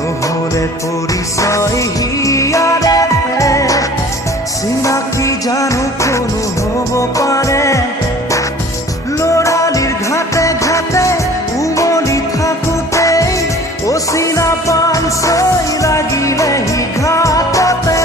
নহলে পৰিচয় হিয়াৰে চিনাকি জানো কোনো হ'ব পাৰে লৰালিৰ ঘাটে ঘাটে উমলি থাকোঁতেই অচিনা পান ছৈ লাগিলেহি ঘাটতে